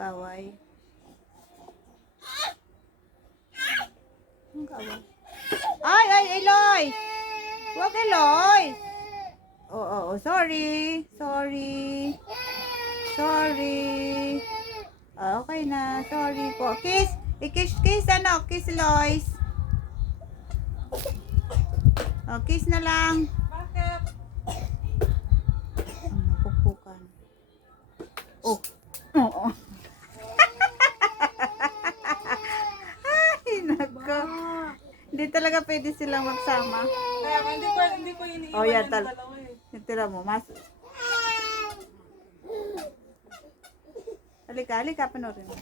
Mag-away. Mag-away. Ay, Eloy! Huwag, Eloy! Oo, sorry. Sorry. Sorry. Okay na. Sorry po. Kiss. Kiss ano? Kiss, Lois. Oh, kiss na lang. Bakit? Ang napupukan. Oh. Oo. Ay, nako. Hindi talaga pwede silang magsama. Kaya hindi ko iniiwan Oh, yan, yung dalawa eh. Tira mo, mas. Halika, panoorin mo.